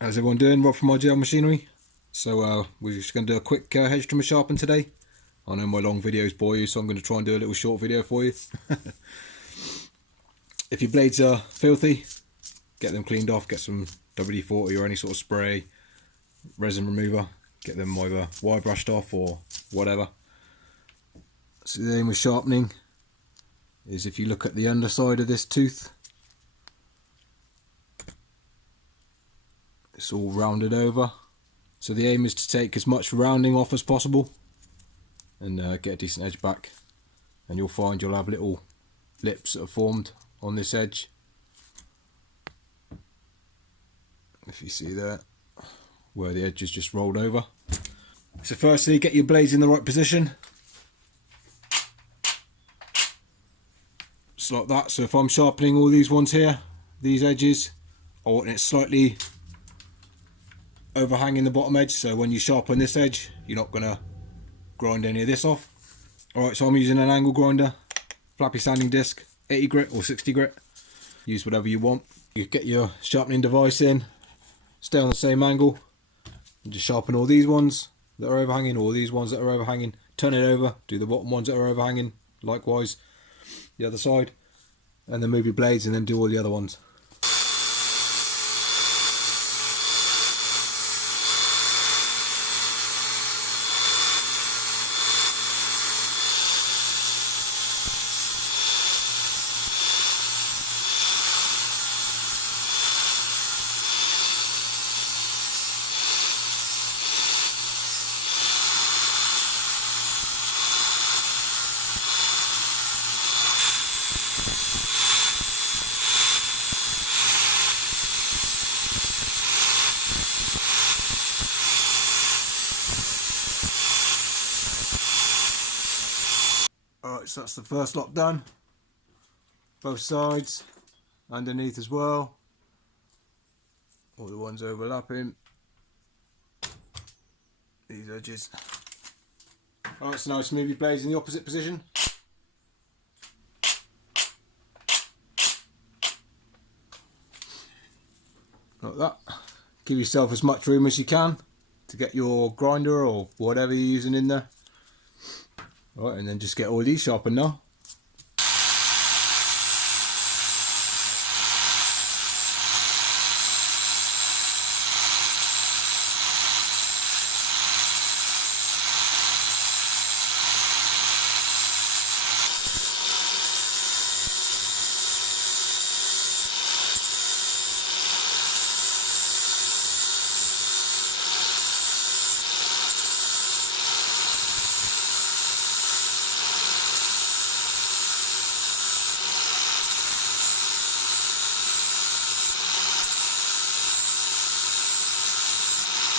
How's everyone doing? Rob from RGL Machinery. So we're just going to do a quick hedge trimmer sharpen today. I know my long videos bore you, so I'm going to try and do a little short video for you. If your blades are filthy, get them cleaned off, get some WD-40 or any sort of spray, resin remover, get them either wire brushed off or whatever. So the aim with sharpening is, if you look at the underside of this tooth, it's all rounded over. So the aim is to take as much rounding off as possible and get a decent edge back. And you'll find you'll have little lips that are formed on this edge. If you see there, where the edge is just rolled over. So firstly, get your blades in the right position. Just like that. So if I'm sharpening all these ones here, these edges, I want it slightly overhanging the bottom edge, so when you sharpen this edge, you're not going to grind any of this off. Alright, so I'm using an angle grinder, flappy sanding disc, 80 grit or 60 grit. Use whatever you want. You get your sharpening device in, stay on the same angle, and just sharpen all these ones that are overhanging, all these ones that are overhanging. Turn it over, do the bottom ones that are overhanging, likewise the other side, and then move your blades and then do all the other ones. Alright, so that's the first lot done. Both sides, underneath as well. All the ones overlapping. These edges. Alright, so now just move your blades in the opposite position. Like that. Give yourself as much room as you can to get your grinder or whatever you're using in there. Right, and then just get all these sharpened now.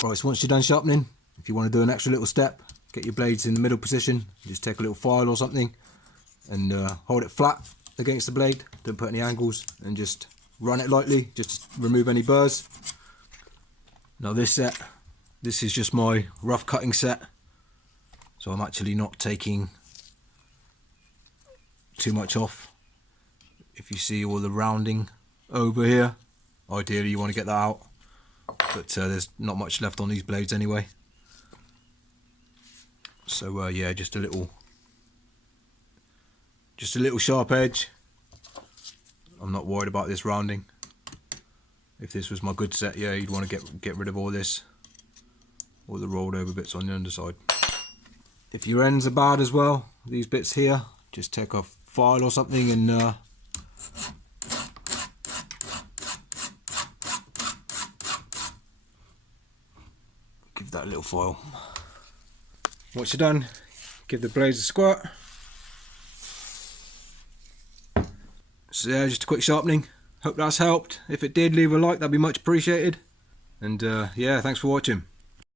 Right, so once you're done sharpening, if you want to do an extra little step, get your blades in the middle position, just take a little file or something and hold it flat against the blade, don't put any angles, and just run it lightly, just remove any burrs. Now this is just my rough cutting set, so I'm actually not taking too much off. If you see all the rounding over here, ideally you want to get that out. But there's not much left on these blades anyway. So yeah, just a little sharp edge. I'm not worried about this rounding. If this was my good set, yeah, you'd want to get rid of all this, all the rolled over bits on the underside. If your ends are bad as well, these bits here, just take a file or something and give that a little file. Once you're done, give the blades a squirt. So yeah, just a quick sharpening. Hope that's helped. If it did, leave a like, that'd be much appreciated. And yeah, thanks for watching.